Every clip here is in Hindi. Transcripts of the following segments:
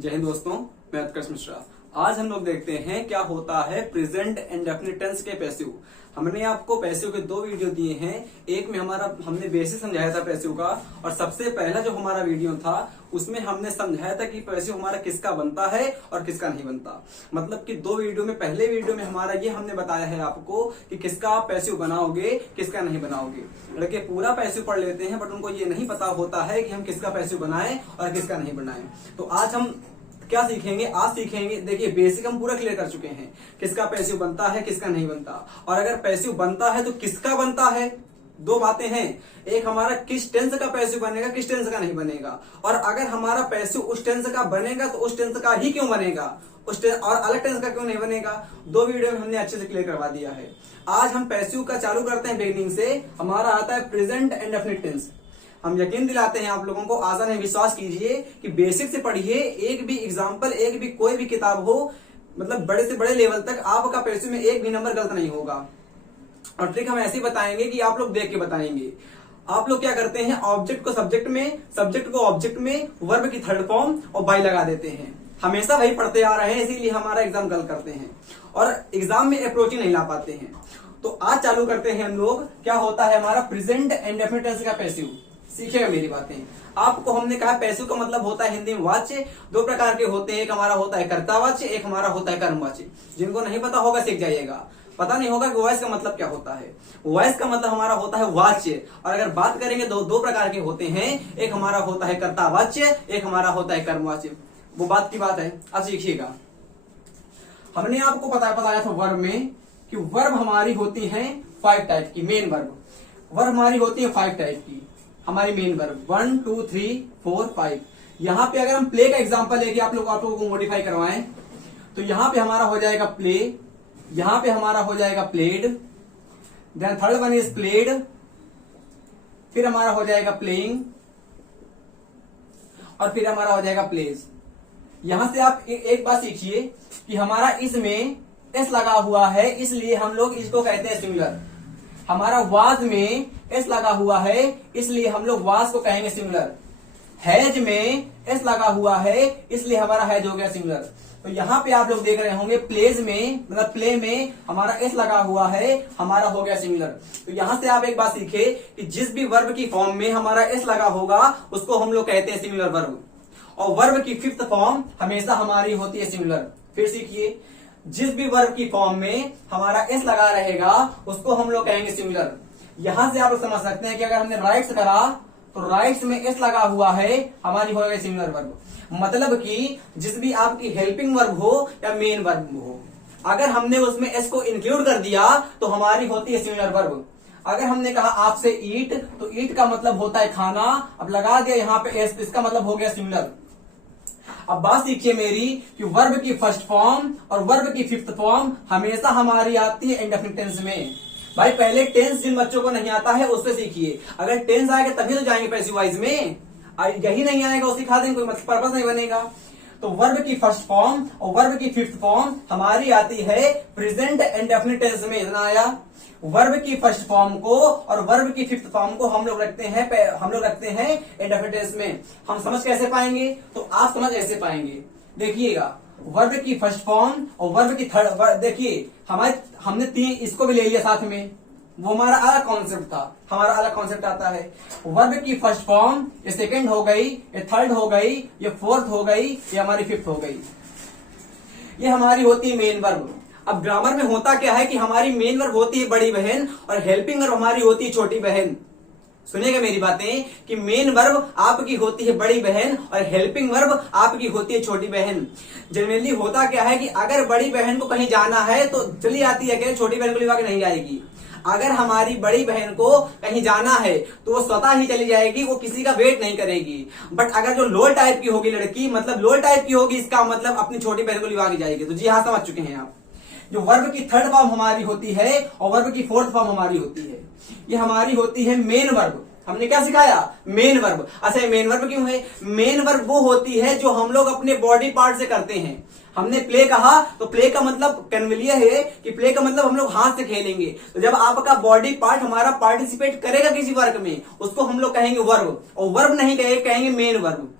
जय हिंद दोस्तों, मैं उत्कर्ष मिश्रा। आज हम लोग देखते हैं क्या होता है प्रेजेंट इंडेफिनिट टेंस के पैसिव। हमने आपको पैसिव के दो वीडियो दिए हैं। एक में हमने बेसिक समझाया था पैसिव का, और सबसे पहला जो हमारा वीडियो था उसमें हमने समझाया था कि पैसिव हमारा किसका बनता है और किसका नहीं बनता। मतलब कि दो वीडियो में, पहले वीडियो में हमारा ये हमने बताया है आपको कि किसका आप पैसिव बनाओगे, किसका नहीं बनाओगे। लड़के पूरा पैसिव पढ़ लेते हैं बट उनको ये नहीं पता होता है कि हम किसका पैसिव बनाएं और किसका नहीं बनाएं। तो आज हम क्या सीखेंगे? आज सीखेंगे, देखिए बेसिक हम पूरा क्लियर कर चुके हैं, किसका पैसिव बनता है, किसका नहीं बनता, और अगर पैसिव बनता है तो किसका बनता है। दो बातें हैं, एक हमारा किस टेंस का पैसिव बनेगा, किस टेंस का नहीं बनेगा, और अगर हमारा पैसिव उस टेंस का बनेगा तो उस टेंस का ही क्यों बनेगा, और अलग टेंस का क्यों नहीं बनेगा। दो वीडियो में हमने अच्छे से क्लियर करवा दिया है। आज हम पैसिव का चालू करते हैं बिगिनिंग से। हमारा आता है प्रेजेंट इंडेफिनिट टेंस। हम यकीन दिलाते हैं आप लोगों को, आसान है, विश्वास कीजिए कि बेसिक से पढ़िए। एक भी एग्जाम्पल, एक भी कोई भी किताब हो, मतलब बड़े से बड़े लेवल तक आपका पैसिव में एक भी नंबर गलत नहीं होगा। और ट्रिक हम ऐसे बताएंगे कि आप लोग देख के बताएंगे। आप लोग क्या करते हैं, ऑब्जेक्ट को सब्जेक्ट में, सब्जेक्ट को ऑब्जेक्ट में, वर्ब की थर्ड फॉर्म और बाई लगा देते हैं। हमेशा वही पढ़ते आ रहे हैं, इसीलिए हमारा एग्जाम गलत करते हैं और एग्जाम में अप्रोच ही नहीं ला पाते हैं। तो आज चालू करते हैं हम लोग, क्या होता है हमारा प्रेजेंट इंडेफिनिट टेंस का पैसिव। सीखेगा मेरी बातें। आपको हमने कहा पैसिव का मतलब होता है हिंदी में वाच्य। दो प्रकार के होते हैं, एक हमारा होता है कर्तावाच्य, एक हमारा होता है कर्मवाच्य। जिनको नहीं पता होगा सीख जाइएगा। पता नहीं होगा कि वॉइस का मतलब क्या होता है। वॉइस का मतलब हमारा होता है वाच्य, और अगर बात करेंगे दो प्रकार के होते हैं, एक हमारा होता है कर्तावाच्य, एक हमारा होता है कर्मवाच्य। वो बात की बात है, अब सीखिएगा। हमने आपको बताया था वर्ब में कि वर्ब हमारी होती है 5 टाइप की। मेन वर्ब हमारी होती है 5 टाइप की, हमारी मेन वर्ब 1 2 3 4 5। यहां पे अगर हम प्ले का एग्जांपल लेके आप लोगों को मॉडिफाई करवाएं तो यहां पे हमारा हो जाएगा प्ले, यहां पे हमारा हो जाएगा played, then third one is played, फिर हमारा हो जाएगा प्लेइंग, और फिर हमारा हो जाएगा प्लेज। यहां से आप एक बात सीखिए कि हमारा इसमें एस लगा हुआ है, इसलिए हम लोग इसको कहते हैं सिंगुलर। हमारा वाज में एस लगा हुआ है, इसलिए हम लोग वाज को कहेंगे सिंगुलर। हैज में एस लगा हुआ है, इसलिए हमारा हैज हो गया सिंगुलर। तो यहाँ पे आप लोग देख रहे होंगे प्लेज में, मतलब प्ले में हमारा एस लगा हुआ है, हमारा हो गया सिंगुलर। तो यहां से आप एक बात सीखे कि जिस भी वर्ब की फॉर्म में हमारा एस लगा होगा उसको हम लोग कहते हैं सिंगुलर वर्ब, और वर्ब की 5th फॉर्म हमेशा हमारी होती है सिंगुलर। फिर सीखिए, जिस भी वर्ब की फॉर्म में हमारा एस लगा रहेगा उसको हम लोग कहेंगे सिंगुलर। यहां से आप लोग समझ सकते हैं कि अगर हमने राइट्स करा तो राइट्स में एस लगा हुआ है, हमारी हो गई सिंगुलर वर्ब। मतलब कि जिस भी आपकी हेल्पिंग वर्ब हो या मेन वर्ब हो, अगर हमने उसमें एस को इंक्लूड कर दिया तो हमारी होती है सिंगुलर वर्ब। अगर हमने कहा आपसे ईट, तो ईट का मतलब होता है खाना, अब लगा दिया यहाँ पे एस, इसका मतलब हो गया सिंगुलर। अब बात सीखिए मेरी कि वर्ब की 1st फॉर्म और वर्ब की 5th फॉर्म हमेशा हमारी आती है इंडेफिनिट टेंस में। भाई पहले टेंस जिन बच्चों को नहीं आता है उससे सीखिए। अगर टेंस आएगा तभी तो जाएंगे पैसिव वाइज में, यही नहीं आएगा वो सिखा देंगे, कोई मतलब पर्पस नहीं बनेगा। तो वर्ब की 1st फॉर्म और वर्ब की 5th फॉर्म हमारी आती है प्रेजेंट इंडेफिनिट टेंस में। इतना आया। वर्ब की 1st फॉर्म को और वर्ब की 5th फॉर्म को हम लोग रखते हैं इंडेफिनिट टेंस में। हम समझ कैसे पाएंगे, तो आप समझ ऐसे पाएंगे। देखिएगा, वर्ब की 1st फॉर्म और वर्ब की थर्ड, देखिए हमने 3 इसको भी ले लिया साथ में, वो हमारा अलग कॉन्सेप्ट था, हमारा अलग कॉन्सेप्ट आता है। वर्ब की 1st फॉर्म, ये 2nd हो गई, ये 3rd हो गई, ये 4th हो गई, ये हमारी 5th हो गई। ये हमारी होती है मेन वर्ब। अब ग्रामर में होता क्या है कि हमारी मेन वर्ब होती है बड़ी बहन और हेल्पिंग वर्ब हमारी होती है छोटी बहन। सुनिएगा मेरी बातें कि मेन वर्ब आपकी होती है बड़ी बहन और हेल्पिंग वर्ब आपकी होती है छोटी बहन। जनरली होता क्या है कि अगर बड़ी बहन को कहीं जाना है तो चली आती है, क्या छोटी बहन को लिवा के नहीं जाएगी। अगर हमारी बड़ी बहन को कहीं जाना है तो वो स्वतः ही चली जाएगी, वो किसी का वेट नहीं करेगी। बट अगर जो लोअर टाइप की होगी लड़की, मतलब लोअर टाइप की होगी, इसका मतलब अपनी छोटी बहन को लिवा के जाएगी। तो जी हाँ, समझ चुके हैं आप। जो वर्ब की 3rd फॉर्म हमारी होती है और वर्ब की 4th फॉर्म हमारी होती है, ये हमारी होती है मेन वर्ब। हमने क्या सिखाया? Main verb. अच्छा, मेन वर्ब क्यों है? मेन वर्ब वो होती है जो हम लोग अपने बॉडी पार्ट से करते हैं। हमने प्ले कहा तो प्ले का मतलब कन्विलिया है कि प्ले का मतलब हम लोग हाथ से खेलेंगे। तो जब आपका बॉडी पार्ट हमारा पार्टिसिपेट करेगा किसी वर्क में, उसको हम लोग कहेंगे वर्ब, और वर्ब नहीं कहेंगे main verb.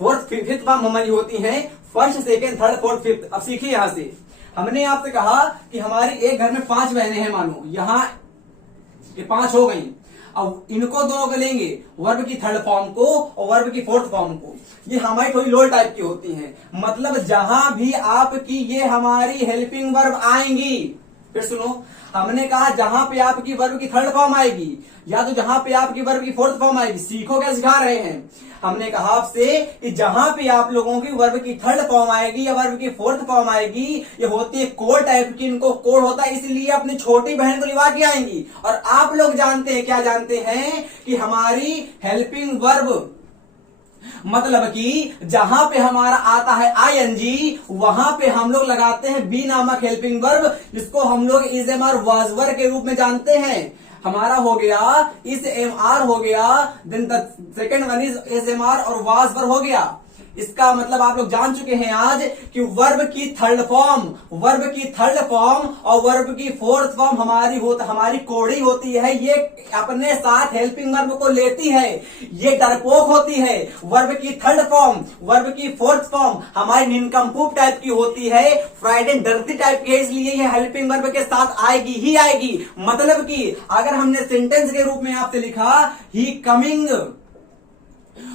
Fourth fifth form हमारी होती है first second third fourth fifth. अब सीखिए यहां से, हमने आपसे कहा कि हमारी एक घर में 5 बहनें हैं, मानो यहां ये 5 हो गई। अब इनको दोनों को लेंगे, वर्ब की थर्ड फॉर्म को और वर्ब की फोर्थ फॉर्म को। ये हमारी थोड़ी लोअर टाइप की होती हैं, मतलब जहां भी आपकी ये हमारी हेल्पिंग वर्ब आएंगी, फिर सुनो, हमने कहा जहां पे आपकी वर्ब की थर्ड फॉर्म आएगी या तो जहां पे आपकी वर्ब की फोर्थ फॉर्म आएगी। सीखो क्या सिखा रहे हैं, हमने कहा आपसे कि जहां पे आप लोगों की वर्ब की थर्ड फॉर्म आएगी या वर्ब की फोर्थ फॉर्म आएगी, ये होती है कोड टाइप की, इनको कोड होता है, इसलिए अपनी छोटी बहन को लिवा के आएंगी। और आप लोग जानते हैं, क्या जानते हैं कि हमारी हेल्पिंग वर्ब मतलब कि जहां पे हमारा आता है आईएनजी, वहां पे हम लोग लगाते हैं बी नामक हेल्पिंग वर्ब, जिसको हम लोग is am are was verb के रूप में जानते हैं। हमारा हो गया इस एम आर हो गया, then the second one is is am are और वाज वर्ब हो गया। इसका मतलब आप लोग जान चुके हैं आज कि वर्ब की थर्ड फॉर्म और वर्ब की फोर्थ फॉर्म हमारी कोड़ी होती है, ये अपने साथ हेल्पिंग वर्ब को लेती है, ये डरपोक होती है। वर्ब की थर्ड फॉर्म, वर्ब की फोर्थ फॉर्म हमारी निनकम्पूफ टाइप की होती है, फ्राइडे डरती टाइप की है, इसलिए ये हेल्पिंग वर्ब के साथ आएगी ही आएगी। मतलब कि अगर हमने सेंटेंस के रूप में आपसे लिखा ही कमिंग,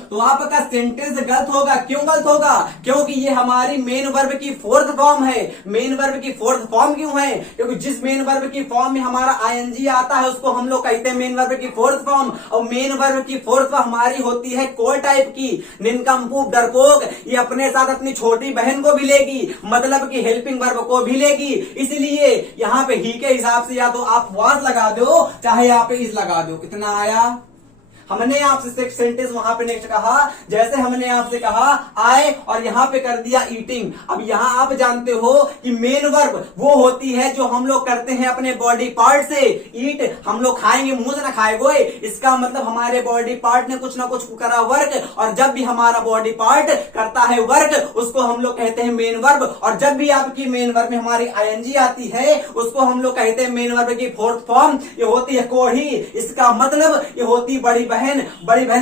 तो आपका सेंटेंस गलत होगा। क्यों गलत होगा? क्योंकि ये हमारी मेन वर्ब की फोर्थ फॉर्म है। मेन वर्ब की फोर्थ फॉर्म क्यों है? क्योंकि जिस मेन वर्ब की फॉर्म में हमारा आईएनजी आता है उसको हम लोग कहते हैं मेन वर्ब की फोर्थ फॉर्म, और मेन वर्ब की फोर्थ फॉर्म हमारी होती है कोर टाइप की, निनकम्पूफ, डरपोक। ये अपने साथ अपनी छोटी बहन को भी लेगी, मतलब कि हेल्पिंग वर्ब को भी लेगी। इसलिए यहाँ पे ही के हिसाब से या तो आप वाज लगा दो, चाहे यहाँ पे इज लगा दो। कितना आया? हमने आपसे सेंटेंस वहां पे नेक्स्ट कहा, जैसे हमने आपसे कहा आए और यहां पे कर दिया ईटिंग। अब यहां आप जानते हो कि मेन वर्ब वो होती है जो हम लोग करते हैं अपने बॉडी पार्ट से। ईट हम लोग खाएंगे, मुंह से ना खाए गोए, इसका मतलब हमारे बॉडी पार्ट ने कुछ ना कुछ करा वर्क, और जब भी हमारा बॉडी पार्ट करता है वर्क उसको हम लोग कहते हैं मेन वर्ब। और जब भी आपकी मेन वर्ब में हमारी आईएनजी आती है उसको हम लोग कहते हैं मेन वर्ब की फोर्थ फॉर्म। ये होती है कोढ़ी, इसका मतलब ये होती बड़ी बहन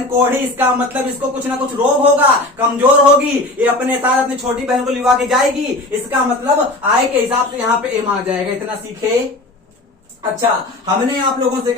कोढ़ी, इसका मतलब इसको कुछ ना कुछ रोग होगा, कमजोर होगी, ये अपने साथ अपनी छोटी बहन को लिवा के जाएगी। इसका मतलब आय के हिसाब से यहाँ पे एम आ जाएगा। इतना सीखे। अच्छा, हमने आप लोगों से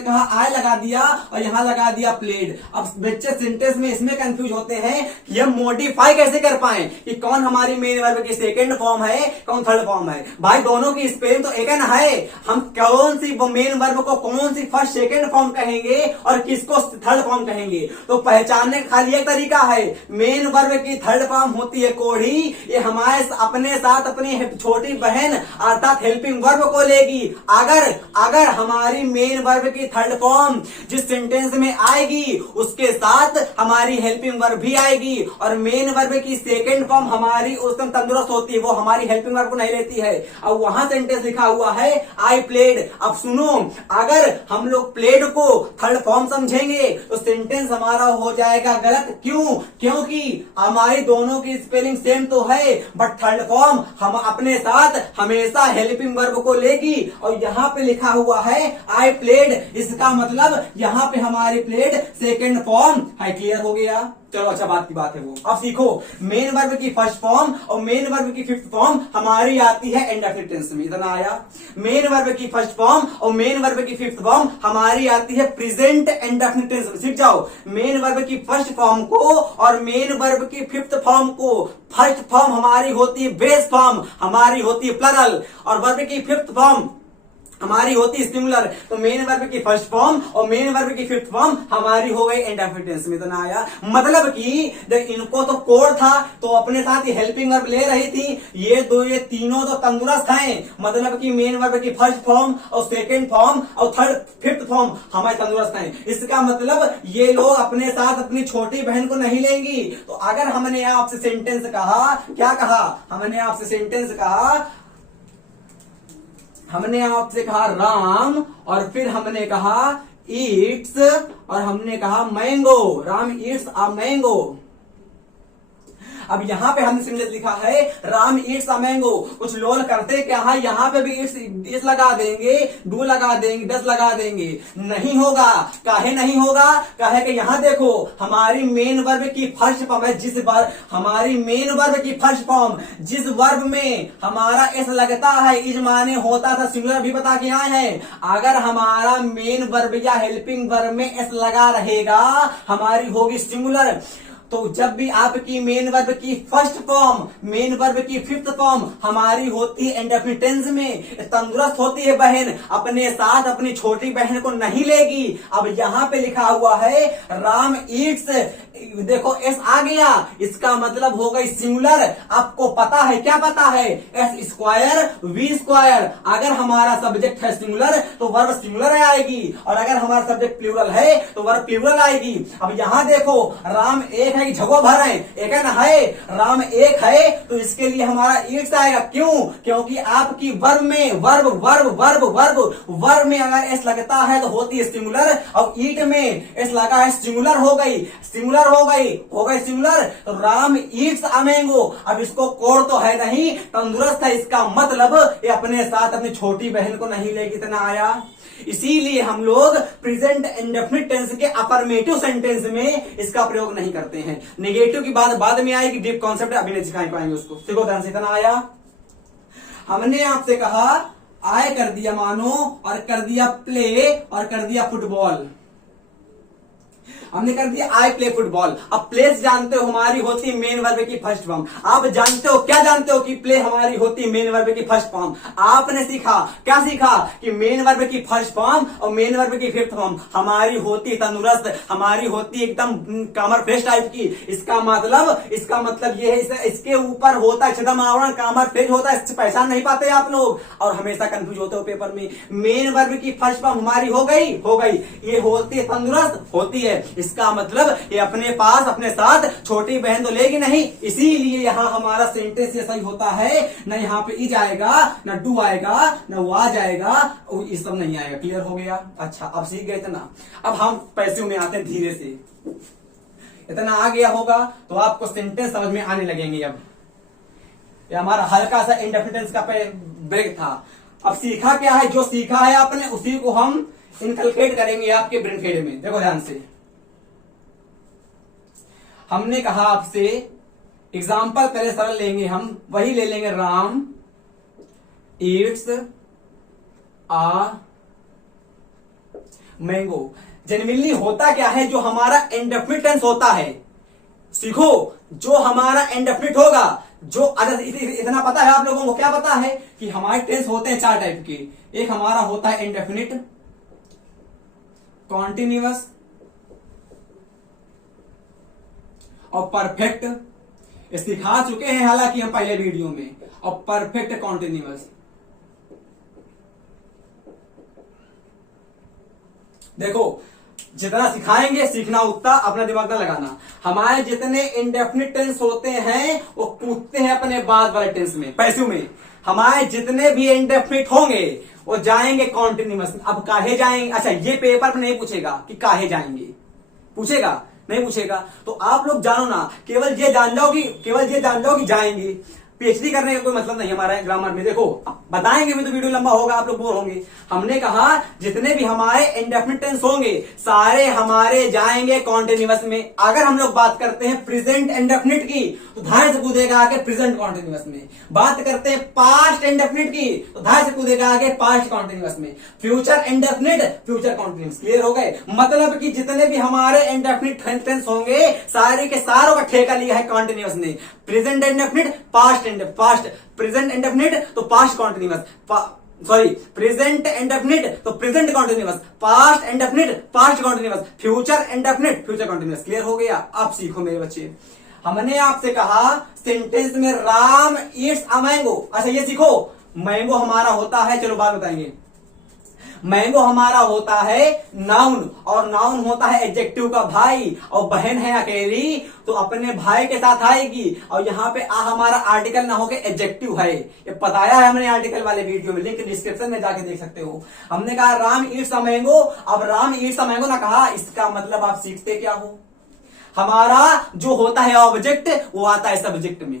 कहा आय लगा दिया और यहां लगा दिया प्लेड। अब बच्चे सेंटेंस में इसमें कंफ्यूज होते हैं कि ये मॉडिफाई कैसे कर पाए कि कौन हमारी मेन वर्ब की सेकंड फॉर्म है, कौन थर्ड फॉर्म है। भाई दोनों की स्पेलिंग तो एक है, हम कौन सी मेन वर्ब को कौन सी फर्स्ट सेकंड फॉर्म कहेंगे और किसको थर्ड फॉर्म कहेंगे, तो पहचानने का खाली एक तरीका है। मेन वर्ब की थर्ड फॉर्म होती है कोढ़ी, ये हमारे अपने साथ अपनी छोटी बहन अर्थात हेल्पिंग वर्ब को ले। अगर हमारी मेन वर्ब की थर्ड फॉर्म जिस सेंटेंस में आएगी उसके साथ हमारी हेल्पिंग वर्ब भी आएगी, और मेन वर्ब की सेकंड फॉर्म हमारी उस टाइम तंदुरुस्त होती है, वो हमारी हेल्पिंग वर्ब को नहीं लेती है। अब वहां सेंटेंस लिखा हुआ है आई प्लेड। अब सुनो, अगर हम लोग प्लेड को थर्ड फॉर्म समझेंगे तो सेंटेंस हमारा हो जाएगा गलत। क्यों? क्योंकि हमारी दोनों की स्पेलिंग सेम तो है, बट थर्ड फॉर्म हम अपने साथ हमेशा हेल्पिंग वर्ब को लेगी। और यहां पे लिखा हुआ है आई प्लेड, इसका मतलब यहां पे हमारी प्लेड सेकंड फॉर्म है। क्लियर हो गया? चलो, अच्छा बात की बात है वो। अब सीखो, मेन वर्ब की फर्स्ट फॉर्म और मेन वर्ब की फिफ्थ फॉर्म हमारी आती है इंडेफिनिट टेंस में। इतना आया? मेन वर्ब की फर्स्ट फॉर्म और मेन वर्ब की फिफ्थ फॉर्म हमारी आती है प्रेजेंट इंडेफिनिट टेंस में। सीख जाओ, मेन वर्ब की फर्स्ट फॉर्म को और मेन वर्ब की फिफ्थ फॉर्म को, फर्स्ट फॉर्म हमारी होती है बेस फॉर्म, हमारी होती है प्लरल, और वर्ब की फिफ्थ फॉर्म हमारी होती है सिंगुलर। तो मेन वर्ब की फर्स्ट फॉर्म और मेन वर्ब की फिफ्थ फॉर्म हमारी हो गई इंडेफिनिट टेंस में। इतना आया? मतलब कि इनको तो कोड था तो अपने साथ ही हेल्पिंग वर्ब ले रही थी, ये तीनों तो तंदुरुस्त हैं, मतलब कि मेन वर्ब की फर्स्ट फॉर्म और सेकेंड फॉर्म और फिफ्थ फॉर्म हमारे तंदुरुस्त हैं। इसका मतलब ये लोग अपने साथ अपनी छोटी बहन को नहीं लेंगी। तो अगर हमने आपसे सेंटेंस कहा, क्या कहा? हमने आपसे कहा राम, और फिर हमने कहा ईट्स, और हमने कहा mango. Ram Yeats a mango. अब यहाँ पे हमने सिंगुलर लिखा है राम ईट्स अ मैंगो। कुछ लोग करते क्या है, यहाँ पे भी ईट्स लगा देंगे, डू लगा देंगे, डस लगा देंगे। नहीं होगा। काहे नहीं होगा? काहे कि यहाँ देखो हमारी मेन वर्ब की फर्स्ट फॉर्म है, जिस बार हमारी मेन वर्ब की फर्स्ट फॉर्म जिस वर्ब में हमारा एस लगता है इज माने होता था सिंगुलर भी बता के आए हैं। अगर हमारा मेन वर्ब या हेल्पिंग वर्ब में एस लगा रहेगा हमारी होगी सिंगुलर। तो जब भी आपकी मेन वर्ब की फर्स्ट फॉर्म, मेन वर्ब की फिफ्थ फॉर्म हमारी होती है इंडेफिनिट टेंस में, तंदुरुस्त होती है बहन, अपने साथ अपनी छोटी बहन को नहीं लेगी। अब यहाँ पे लिखा हुआ है राम ईट्स, देखो एस आ गया, इसका मतलब हो गई सिंगुलर। आपको पता है, क्या पता है? S square V square. अगर हमारा सब्जेक्ट है सिंगुलर तो वर्ब सिंगुलर आएगी, और अगर हमारा सब्जेक्ट प्लूरल है तो वर्ब प्लूरल आएगी। अब यहाँ देखो राम एक है कि झगो भर है, एक है ना, है राम एक है तो इसके लिए हमारा ईट्स आएगा। क्यों? क्योंकि आपकी वर्ब में verb verb verb verb verb में अगर एस लगता है तो होती है सिंगुलर, और ईट में एस लगा है सिंगुलर हो गई, सिंगुलर हो गई सिंगुलर। तो राम ईट्स अ मैंगो। अब इसको कोड तो है नहीं, तंदुरुस्त है, इसका मतलब ये अपने साथ अपनी छोटी बहन को नहीं लेगी, इतना आया। इसीलिए हम लोग प्रेजेंट इंडेफिनिट टेंस के अफर्मेटिव सेंटेंस में इसका प्रयोग नहीं करते हैं। नेगेटिव की बात बाद में आएगी, डीप कॉन्सेप्ट अभी नहीं सिखा पाएंगे उसको। देखो ध्यान से, इतना आया। हमने आपसे कहा आय कर दिया मानो, और कर दिया प्ले, और कर दिया फुटबॉल। हमने कर दिया आई प्ले फुटबॉल। अब प्लेस जानते हो हमारी होती मेन वर्ब की फर्स्ट फॉर्म। आप जानते हो, क्या जानते हो कि प्ले हमारी होती मेन वर्ब की फर्स्ट फॉर्म। आपने सीखा, क्या सीखा? कि मेन वर्ब की फर्स्ट फॉर्म और मेन वर्ब की फिफ्थ फॉर्म हमारी होती तंदुरुस्त, हमारी होती एकदम कामर फ्रेश टाइप की। इसका मतलब ये है, इसके ऊपर होता है छदम आवरण, कामर फ्रेश होता है, पहचान नहीं पाते आप लोग और हमेशा कंफ्यूज होते हो पेपर में। मेन वर्ब की फर्स्ट फॉर्म हमारी हो गई, ये होती है तंदुरुस्त, होती है। इसका मतलब ये अपने पास अपने साथ छोटी बहन तो लेगी नहीं, इसीलिए यहां हमारा सेंटेंस ऐसा ही होता है। न यहाँ पे इज आएगा, न डू आएगा, न वाज आएगा, ये सब नहीं आएगा। क्लियर हो गया? अच्छा, अब सीख गए इतना। अब हम पैसिव में आते हैं धीरे से। इतना आ गया होगा तो आपको सेंटेंस समझ में आने लगेंगे। अब ये हमारा हल्का सा इंडेफिनिट का ब्रेक था। अब सीखा क्या है? जो सीखा है आपने उसी को हम इनकलकेट करेंगे आपके ब्रेन फेड में। देखो ध्यान से, हमने कहा आपसे एग्जाम्पल पहले सरल लेंगे, हम वही ले लेंगे राम ईट्स आ मैंगो। जेन्युइनली होता क्या है, जो हमारा इंडेफिनिट टेंस होता है, सीखो, जो हमारा इंडेफिनिट होगा, जो अगर इतना पता है आप लोगों को, क्या पता है कि हमारे टेंस होते हैं 4 टाइप के। एक हमारा होता है इंडेफिनिट, कॉन्टिन्यूअस और परफेक्ट। सिखा चुके हैं हालांकि हम पहले वीडियो में। और परफेक्ट कॉन्टिन्यूअस, देखो जितना सिखाएंगे सीखना उतना, अपना दिमाग ना लगाना। हमारे जितने इंडेफिनिट टेंस होते हैं वो कूदते हैं अपने बाद वाले टेंस में, पैसिव में। हमारे जितने भी इंडेफिनिट होंगे वो जाएंगे कॉन्टिन्यूअस। अब काहे जाएंगे? अच्छा, ये पेपर में नहीं पूछेगा कि काहे जाएंगे, पूछेगा नहीं पूछेगा। तो आप लोग जानो ना, केवल ये जान लो कि जाएंगे। पीएचडी करने का कोई मतलब नहीं हमारा ग्रामर में। देखो बताएंगे भी तो वीडियो लंबा होगा, आप लोग बोर होंगे। हमने कहा जितने भी हमारे इंडेफिनिट टेंस होंगे सारे हमारे जाएंगे कॉन्टिन्यूअस में। अगर हम लोग बात करते हैं प्रेजेंट इंडेफिनिट की तो धार से कूदेगा आगे प्रेजेंट कॉन्टिन्यूअस में। बात करते हैं पास्ट इंडेफिनिट की तो धार से कूदेगा आगे पास्ट कॉन्टिन्यूअस में। Future indefinite, future continuous. Clear हो गए? मतलब कि जितने भी हमारे इंडेफिनिट टेंस होंगे सारे के सारों का ठेका लिया है कॉन्टिन्यूअस ने। Present indefinite, past present indefinite तो पास्ट कॉन्टिन्यूअस, प्रेजेंट इंडेफिनिट तो present continuous, past indefinite past continuous, future indefinite future continuous. Clear हो गया? अब सीखो मेरे बच्चे। हमने आपसे कहा सेंटेंस में राम ईट्स अ मैंगो। अच्छा ये सीखो, मैंगो हमारा होता है, चलो बात बताएंगे। मैंगो हमारा होता है नाउन, और नाउन होता है एडजेक्टिव का भाई, और बहन है अकेली तो अपने भाई के साथ आएगी। और यहाँ पे हमारा आर्टिकल ना होके एडजेक्टिव है, ये बताया है हमने आर्टिकल वाले वीडियो में, लिंक डिस्क्रिप्शन में जाके देख सकते हो। हमने कहा राम ईट्स अ मैंगो। अब राम ईट्स अ मैंगो ना कहा, इसका मतलब आप सीखते क्या हो? हमारा जो होता है ऑब्जेक्ट वो आता है सब्जेक्ट में,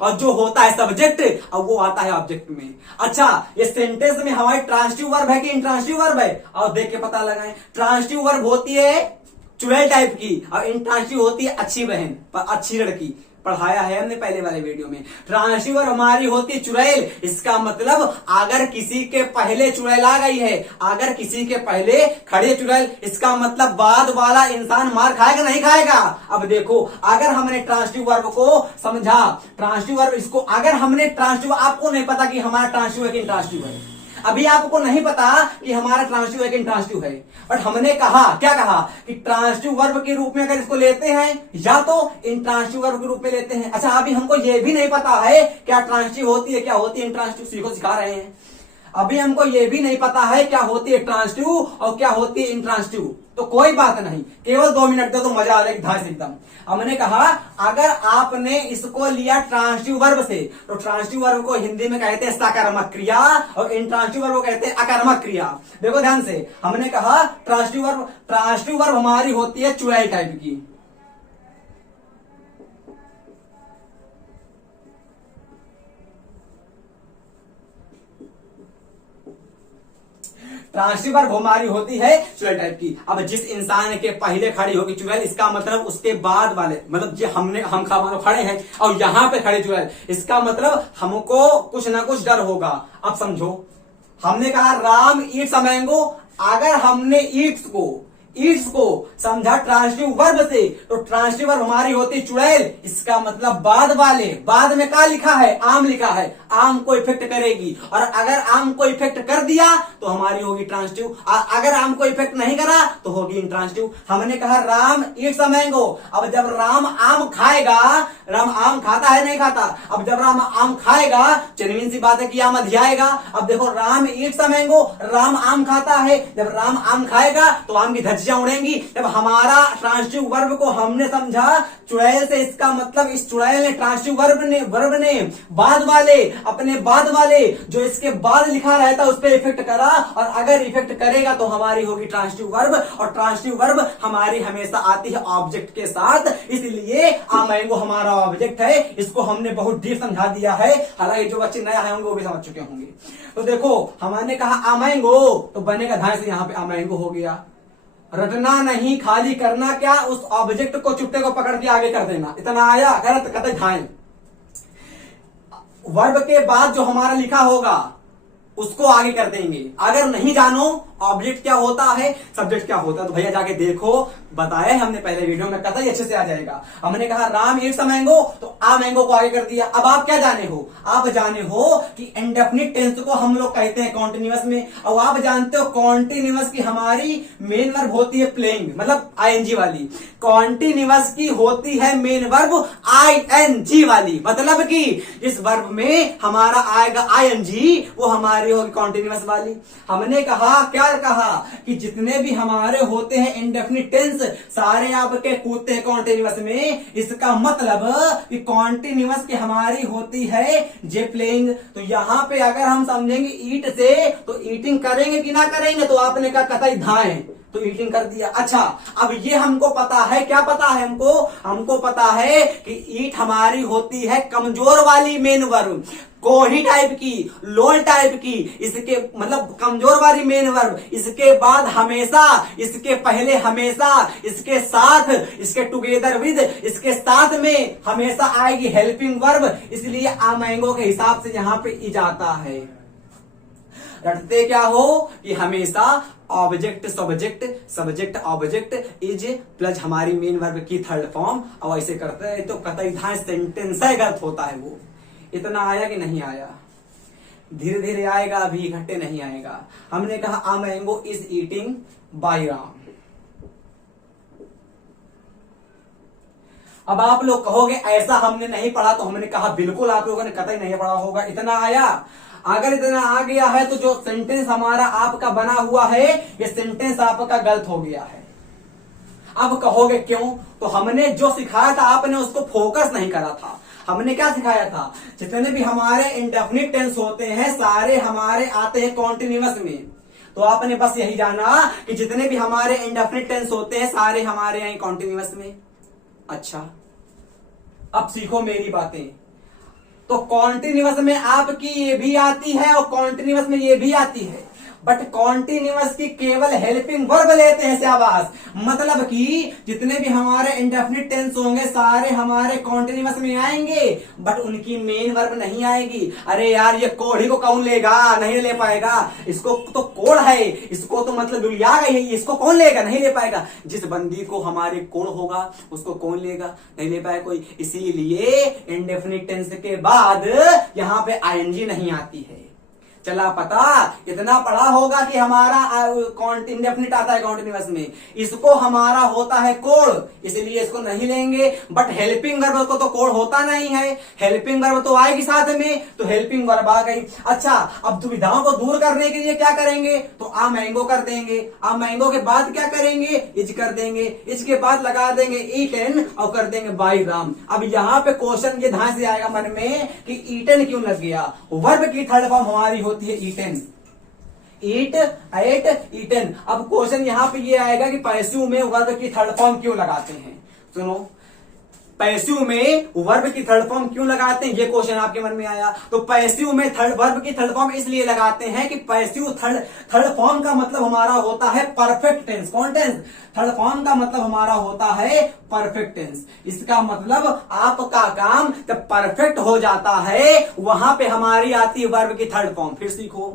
और जो होता है सब्जेक्ट अब वो आता है ऑब्जेक्ट में। अच्छा, ये सेंटेंस में हमारी ट्रांसिटिव वर्ब है कि इंट्रांसिटिव वर्ब है? और देख के पता लगाएं। ट्रांसिटिव वर्ब होती है चुड़ैल टाइप की, और इंट्रांसिटिव होती है अच्छी बहन, अच्छी लड़की। पढ़ाया है हमने पहले वाले वीडियो में। ट्रांसिटिव वर्ब हमारी होती है चुड़ैल। इसका मतलब अगर किसी के पहले चुड़ैल आ गई है, अगर किसी के पहले खड़े चुड़ैल, इसका मतलब बाद वाला इंसान मार खाएगा नहीं खाएगा? अब देखो, अगर हमने ट्रांसिटिव वर्ब को समझा, ट्रांसिटिव वर्ब इसको अगर हमने ट्रांसिटिव, आपको नहीं पता कि हमारा ट्रांसिटिव है कि इंट्रांसिटिव है, अभी आपको नहीं पता कि हमारा ट्रांसिटिव है कि इंट्रांसिटिव है, बट हमने कहा, क्या कहा कि ट्रांसिटिव वर्ब के रूप में अगर इसको लेते हैं या तो इंट्रांसिटिव वर्ब के रूप में लेते हैं। अच्छा, अभी हमको यह भी नहीं पता है क्या ट्रांसिटिव होती है, क्या होती है इंट्रांसिटिव, सीखो, सिखा रहे हैं। अभी हमको यह भी नहीं पता है क्या होती है ट्रांसिटिव और क्या होती है इंट्रांसिटिव। तो कोई बात नहीं, केवल 2 मिनट दो तो मजा आ जाएगी धांस एकदम। हमने कहा अगर आपने इसको लिया ट्रांसिटिव वर्ब से, तो ट्रांसिटिव वर्ब को हिंदी में कहते हैं सकर्मक क्रिया, और इंट्रांसिटिव वर्ब को कहते हैं अकर्मक क्रिया। देखो ध्यान से, हमने कहा ट्रांसिटिव वर्ब हमारी होती है चुड़ैल टाइप की। ट्रांसिटिव वर्ब हमारी होती है चुड़ैल टाइप की। अब जिस इंसान के पहले खड़ी होगी चुड़ैल, इसका मतलब उसके बाद वाले, मतलब जो हम खड़े हैं और यहां पे खड़े चुड़ैल, इसका मतलब हमको कुछ ना कुछ डर होगा। अब समझो, हमने कहा राम ईट्स अ मैंगो, अगर हमने ईट्स को समझा ट्रांसिटिव वर्ब से, तो ट्रांसिटिव वर्ब हमारी होती चुड़ैल। इसका मतलब बाद वाले, बाद में क्या लिखा है? आम लिखा है, आम को इफेक्ट करेगी, और अगर आम को इफेक्ट कर दिया तो हमारी होगी ट्रांसिटिव, अगर आम को इफेक्ट नहीं करा तो होगी इंट्रांसिटिव। हमने कहा राम ईट्स अ मैंगो, अब जब राम आम खाएगा, राम आम खाता है नहीं खाता? अब जब राम आम खाएगा, जेन्युइन सी बात है कि आम अधियाएगा। अब देखो, Ram Yeats a mango, Ram आम खाता है, जब राम आम खाएगा तो आम की धज्जियां उड़ेंगी। जब हमारा ट्रांसिटिव वर्ब को हमने समझा चुड़ैल से, इसका मतलब इस चुड़ैल ने, ट्रांसिटिव वर्ब ने बाद वाले, अपने बाद वाले जो इसके बाद लिखा रहता है उस पर इफेक्ट करा, और अगर इफेक्ट करेगा तो हमारी होगी ट्रांसिटिव वर्ब, और ट्रांसिटिव वर्ब हमारी हमेशा आती है ऑब्जेक्ट के साथ। इसलिए आ मैंगो हमारा ऑब्जेक्ट है। इसको हमने बहुत डीप समझा दिया है, हालांकि जो बच्चे नए आए होंगे वो भी समझ चुके होंगे। तो देखो, हमने कहा आ मैंगो, तो बनेगा धाय से यहां पे आ मैंगो हो गया। रटना नहीं, खाली करना क्या, उस ऑब्जेक्ट को, चुट्टे को पकड़ के आगे कर देना। इतना आया, गलत कतई धाए। वर्ब के बाद जो हमारा लिखा होगा उसको आगे कर देंगे। अगर नहीं जानो ऑब्जेक्ट क्या होता है, सब्जेक्ट क्या होता है, तो भैया जाके देखो, बताया है हमने पहले वीडियो में, कतई अच्छे से आ जाएगा। हमने कहा राम ईट्स अ मैंगो, तो आ मैंगो को आगे कर दिया। अब आप क्या जाने हो? आप जाने हो कि इंडेफिनिट टेंस को हम लोग कहते हैं कॉन्टिन्यूअस में, और आप जानते हो कॉन्टिन्यूअस की हमारी मेन वर्ब होती है प्लेइंग, मतलब आईएनजी वाली। कॉन्टिन्यूअस की होती है मेन वर्ब आईएनजी वाली, मतलब कि इस वर्ब में हमारा आएगा आईएनजी, वो हमारी होगी कॉन्टिन्यूअस वाली। हमने कहा, क्या कहा कि जितने भी हमारे होते हैं इंडेफिनिट टेंस, सारे आपके कूदते हैं कॉन्टिन्यूअस में। इसका मतलब कि कॉन्टिन्यूअस की हमारी होती है जे प्लेइंग। तो यहां पे अगर हम समझेंगे ईट से, तो ईटिंग करेंगे कि ना करेंगे? तो आपने कहा कतई धाए, तो ईटिंग कर दिया। अच्छा, अब ये हमको पता है, क्या पता है हमको पता है कि ईट हमारी होती है कमजोर वाली मेन वर्ब, कोही टाइप की, लोल टाइप की, इसके मतलब कमजोर वाली मेन वर्ब। इसके बाद हमेशा, इसके पहले हमेशा, इसके साथ, इसके टुगेदर विद, इसके साथ में हमेशा आएगी हेल्पिंग वर्ब। इसलिए आ मैंगो के हिसाब से यहां पे ई जाता है। रटते क्या हो कि हमेशा object subject, subject object, is plus हमारी मेन वर्ब की थर्ड फॉर्म, और ऐसे करते हैं तो कतई धाए सेंटेंस है गलत होता है। वो इतना आया कि नहीं आया? धीरे धीरे आएगा, अभी इकट्ठे नहीं आएगा। हमने कहा a mango is eating by Ram. अब आप लोग कहोगे ऐसा हमने नहीं पढ़ा, तो हमने कहा बिल्कुल आप लोगों ने कतई नहीं पढ़ा होगा। इतना आया? अगर इतना आ गया है तो जो सेंटेंस हमारा आपका बना हुआ है, ये सेंटेंस आपका गलत हो गया है। अब कहोगे क्यों? तो हमने जो सिखाया था आपने उसको फोकस नहीं करा था। हमने क्या सिखाया था? जितने भी हमारे इंडेफिनिट टेंस होते हैं सारे हमारे आते हैं कॉन्टिन्यूअस में। तो आपने बस यही जाना कि जितने भी हमारे इंडेफिनिट टेंस होते हैं सारे हमारे यहाँ कॉन्टिन्यूअस में। अच्छा, अब सीखो मेरी बातें। तो कॉन्टिन्यूअस में आपकी ये भी आती है और कॉन्टिन्यूअस में ये भी आती है, बट कॉन्टिन्यूअस की केवल हेल्पिंग वर्ब लेते हैं शाबाश। मतलब कि जितने भी हमारे इंडेफिनिट टेंस होंगे सारे हमारे कॉन्टिन्यूअस में आएंगे, बट उनकी मेन वर्ब नहीं आएगी। अरे यार ये कोढ़ी को कौन लेगा, नहीं ले पाएगा, इसको तो कोड़ है, इसको तो मतलब दुलिया गई, इसको कौन लेगा, नहीं ले पाएगा। जिस बंदी को हमारे कोड़ होगा उसको कौन लेगा, नहीं ले पाएगा कोई। इसीलिए इंडेफिनिट टेंस के बाद यहां पे आईएनजी नहीं आती है। चला पता, इतना पढ़ा होगा कि हमारा इंडेफिनिट आता है कॉन्टिन्यूअस में, इसको हमारा होता है कोड, इसलिए इसको नहीं लेंगे। बट हेल्पिंग वर्ब को तो कोड होता नहीं है, हेल्पिंग वर्ब तो आएगी साथ में, तो हेल्पिंग वर्ब आ गई। अच्छा, अब दुविधाओं को दूर करने के लिए क्या करेंगे, तो आ मैंगो कर देंगे। आ मैंगो के बाद क्या करेंगे, इज कर देंगे, इज के बाद लगा देंगे ईटन और कर देंगे बाई राम। अब यहाँ पे क्वेश्चन ये ध्यान से आएगा मन में कि ईटन क्यों लग गया। वर्ब की थर्ड फॉर्म हमारी होती है ईटन, ईट, एट, ईटन। अब क्वेश्चन यहां पे ये आएगा कि पैसिव में वर्ब की थर्ड फॉर्म क्यों लगाते हैं। सुनो, पैसिव में वर्ब की थर्ड फॉर्म क्यों लगाते हैं, ये क्वेश्चन आपके मन में आया। तो पैसिव में वर्ब की थर्ड फॉर्म इसलिए लगाते हैं कि पैसिव थर्ड फॉर्म का मतलब हमारा होता है परफेक्ट टेंस। कौन टेंस, थर्ड फॉर्म का मतलब हमारा होता है परफेक्ट टेंस। इसका मतलब आपका काम जब परफेक्ट हो जाता है वहां पे हमारी आती है वर्ब की थर्ड फॉर्म। फिर सीखो,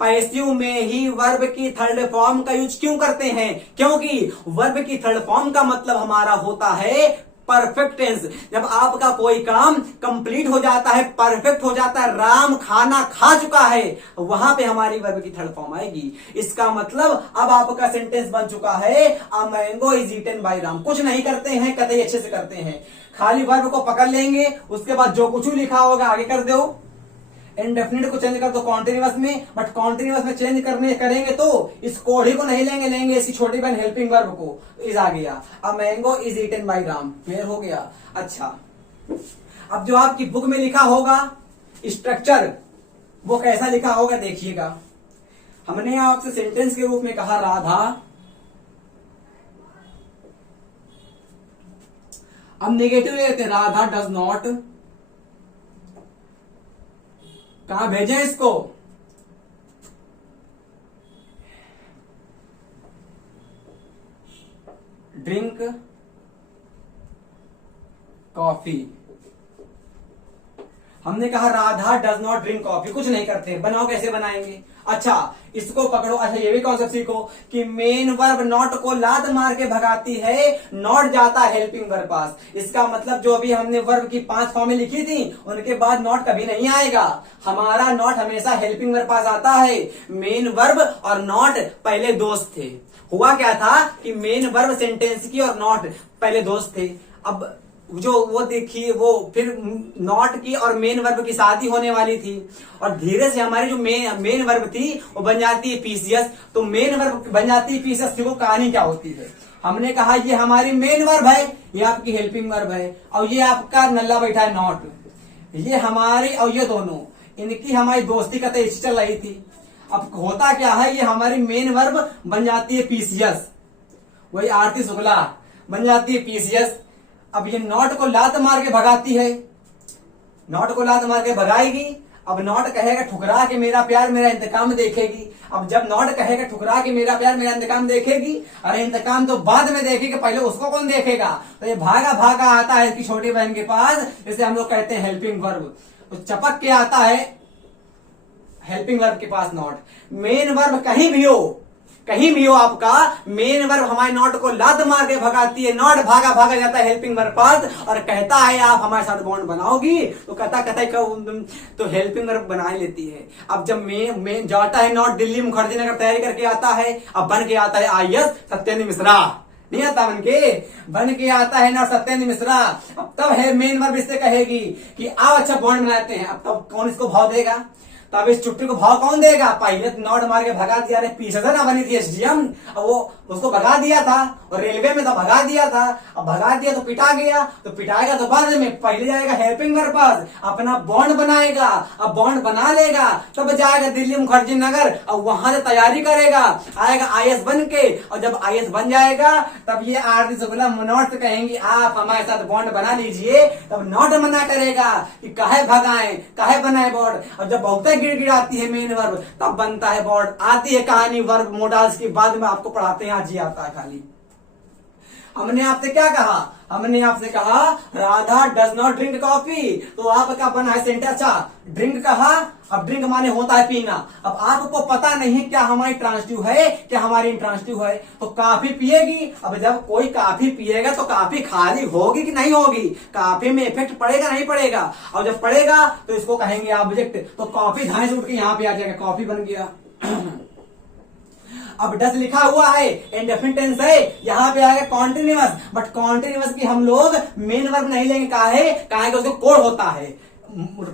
पैसिव में ही वर्ब की थर्ड फॉर्म का यूज क्यों करते हैं, क्योंकि वर्ब की थर्ड फॉर्म का मतलब हमारा होता है परफेक्ट टेंस। जब आपका कोई काम कंप्लीट हो जाता है, परफेक्ट हो जाता है, राम खाना खा चुका है, वहां पे हमारी वर्ब की थर्ड फॉर्म आएगी। इसका मतलब अब आपका सेंटेंस बन चुका है a mango is eaten by Ram. कुछ नहीं करते हैं, कतई अच्छे से करते हैं, खाली वर्ब को पकड़ लेंगे, उसके बाद जो कुछ लिखा होगा आगे कर दो। इंडेफिनिट को चेंज कर दो कॉन्टिन्यूअस में, बट कॉन्टिन्यूअस में चेंज करेंगे तो इस कोढ़ी को नहीं लेंगे, लेंगे इसकी छोटी बहन हेल्पिंग वर्ब को। इज आ गया, a mango is eaten by Ram. Clear हो गया। अच्छा, अब जो आपकी बुक में लिखा होगा स्ट्रक्चर, वो कैसा लिखा होगा देखिएगा। हमने आपसे सेंटेंस के रूप में कहा राधा, अब नेगेटिव लेते हैं, राधा डज नॉट, कहां भेजें इसको, ड्रिंक कॉफी। हमने कहा Radha does not drink coffee, कुछ नहीं करते, बनाओ कैसे बनाएंगे। अच्छा, इसको पकड़ो। अच्छा, ये भी कॉन्सेप्ट सीखो कि मेन वर्ब नॉट को लात मार के भगाती है, नॉट जाता है हेल्पिंग वर्ब पास। इसका मतलब जो अभी हमने वर्ब की 5 फॉर्में लिखी थी उनके बाद नॉट कभी नहीं आएगा, हमारा नॉट हमेशा हेल्पिंग वर्ब पास आता है। मेन वर्ब और नॉट पहले दोस्त थे। हुआ क्या था कि मेन वर्ब सेंटेंस की और नॉट पहले दोस्त थे। अब जो वो देखिए, वो फिर नॉट की और मेन वर्ब की शादी होने वाली थी और धीरे से हमारी जो मेन वर्ब थी वो बन जाती है पीसीएस। तो मेन वर्ब बन जाती है पीसीएस। देखो कहानी क्या होती है। हमने कहा ये हमारी मेन वर्ब है, ये आपकी हेल्पिंग वर्ब है, और ये आपका नल्ला बैठा है नॉट, ये हमारी और ये दोनों इनकी हमारी दोस्ती का तो चल रही थी। अब होता क्या है, ये हमारी मेन वर्ब बन जाती है पीसीएस, वही आरती शुक्ला बन जाती है पीसीएस। अब ये नॉट को लात मार के भगाती है, नॉट को लात मार के भगाएगी। अब नॉट कहेगा ठुकरा के मेरा प्यार मेरा इंतकाम देखेगी। अब जब नॉट कहेगा ठुकरा के मेरा प्यार मेरा इंतकाम देखेगी, अरे इंतकाम तो बाद में देखेगी, पहले उसको कौन देखेगा। तो ये भागा भागा आता है इसकी छोटी बहन के पास, जिसे हम लोग कहते हैं हेल्पिंग वर्ब। तो चपक के आता है हेल्पिंग वर्ब के पास नॉट। मेन वर्ब कहीं भी हो आपका मेन वर्ब हमारे नॉट को लात मार के भगाती है, नॉट भागा भागा जाता है हेल्पिंग वर्ब पास और कहता है आप हमारे साथ बॉन्ड बनाओगी, तो कहता तो हेल्पिंग वर्ब बना लेती है। अब जब मेन जाता है नॉट दिल्ली मुखर्जी नगर तैयारी करके आता है, अब बन के आता है आईएएस सत्येंद्र मिश्रा, नहीं आता बन के आता है नॉट सत्येंद्र मिश्रा। अब तब है मेन वर्ब इससे कहेगी कि आओ अच्छा बॉन्ड बनाते हैं। अब तब कौन इसको भाव देगा, तो अब इस छुट्टी को भाव कौन देगा? पहले तो नोट मार के भगा दिया, अरे पीछे से ना बनी थी एसडीएम, अब वो उसको भगा दिया था, और रेलवे में तो भगा दिया था, अब भगा दिया तो पिटा गया, तो पिटाएगा तो बाद में, पहले जाएगा हेल्पिंग पर्पस, अपना बॉन्ड बनाएगा, अब बॉन्ड बना लेगा तब जाएगा दिल्ली मुखर्जी नगर, और वहां से तैयारी करेगा, आएगा आईएएस बन के, और जब आईएएस बन जाएगा तब ये आरती शुक्ला नोट कहेंगी आप हमारे साथ बॉन्ड बना लीजिए, तब नोट मना करेगा कि काहे भगाएं, काहे बनाए बॉन्ड। और जब बहुत गिड़गिड़ाती है मेन वर्ब, तब बनता है बॉन्ड। आती है कहानी वर्ब मोडाल्स की, बाद में आपको पढ़ाते हैं, आज ही आता है खाली। हमने आपसे क्या कहा? हमने आपसे कहा Radha does not drink coffee, तो आपका बना है सेंटेंस। अच्छा, ड्रिंक कहा, अब ड्रिंक माने होता है पीना। अब आपको पता नहीं क्या हमारी ट्रांसटिव है, क्या हमारी इंट्रांसटिव है, तो काफी पिएगी। अब जब कोई काफी पिएगा तो काफी खाली होगी कि नहीं होगी? काफी में इफेक्ट पड़ेगा नहीं पड़ेगा? और जब पड़ेगा तो इसको कहेंगे ऑब्जेक्ट, तो कॉफी धाए से उठ के यहां पे आ जाएगा, कॉफी बन गया। अब डस लिखा हुआ है, इंडेफिनिट टेंस है, यहाँ पे आएगा कॉन्टिन्यूअस, बट कॉन्टिन्यूअस की हम लोग मेन वर्ब नहीं लेंगे, काहे कि उसको कोड होता है।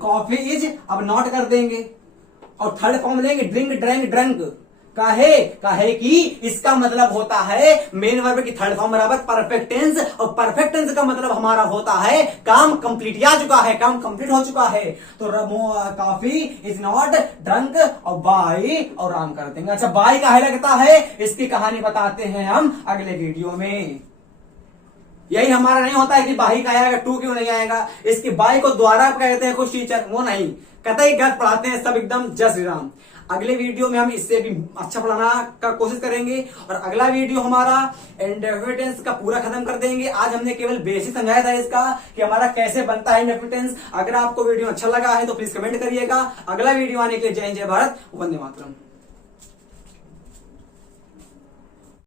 कॉफी इज अब नॉट कर देंगे, और थर्ड फॉर्म लेंगे ड्रिंक, ड्रैंक, ड्रंक। काहे कि इसका मतलब होता है मेन वर्ब की थर्ड फॉर्म बराबर परफेक्ट टेंस, और परफेक्ट टेंस का मतलब हमारा होता है काम कंप्लीट आ चुका है, काम कंप्लीट हो चुका है। तो कॉफी इज नॉट ड्रंक, और बाई और राम कर देंगे। अच्छा, बाई काहे लगता है, इसकी कहानी बताते हैं हम अगले वीडियो में। यही हमारा नहीं होता है कि बाई का आएगा, टू क्यों नहीं आएगा, इसकी बाई को द्वारा कहते हैं कुछ टीचर, वो नहीं, कतई गलत पढ़ाते हैं सब एकदम। जय श्री राम। अगले वीडियो में हम इससे भी अच्छा पढ़ाना का कोशिश करेंगे, और अगला वीडियो हमारा इंडेफिनिट का पूरा खत्म कर देंगे। आज हमने केवल बेसिक समझाया था इसका कि हमारा कैसे बनता है इंडेफिनिट। अगर आपको वीडियो अच्छा लगा है तो प्लीज कमेंट करिएगा। अगला वीडियो आने के लिए जय हिंद, जय भारत, वंदे मातरम।